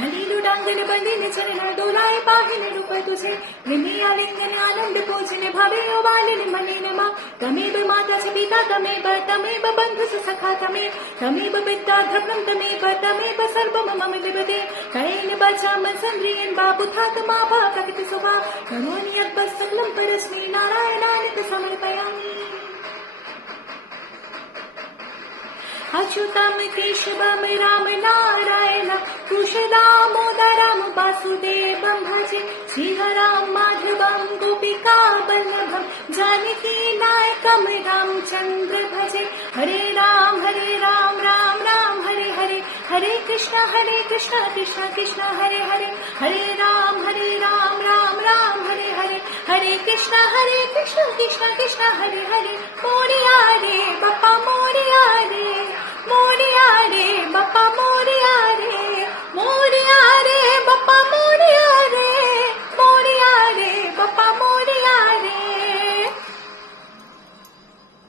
नलिलु डांगन बंदिन चरण डोलाए पाहिन रूप तुझे निमी आलिंगन आनंद पूजन भवे ओबालिन मने नमा तमेव माता च पिता तमेव बंधु च सखा तमेव पिता धर्मं तमेव सर्वं मम लिबते करेन बचाम संद्रियन बाबु थात मा भाकत सुभा नमोनि यद्वसक्लं परस्मै नारायणाय समर्पयामि। अच्युतम केशवम राम नारायण कुशदामोदरम वासुदेवं भजे श्रीहराम माधवम गोपिका वल्लभम जानकी नायकम रामचंद्र भजे हरे राम राम राम हरे हरे हरे कृष्ण कृष्ण कृष्ण हरे हरे हरे राम राम राम हरे हरे हरे कृष्ण कृष्ण कृष्ण हरे हरे मोरिया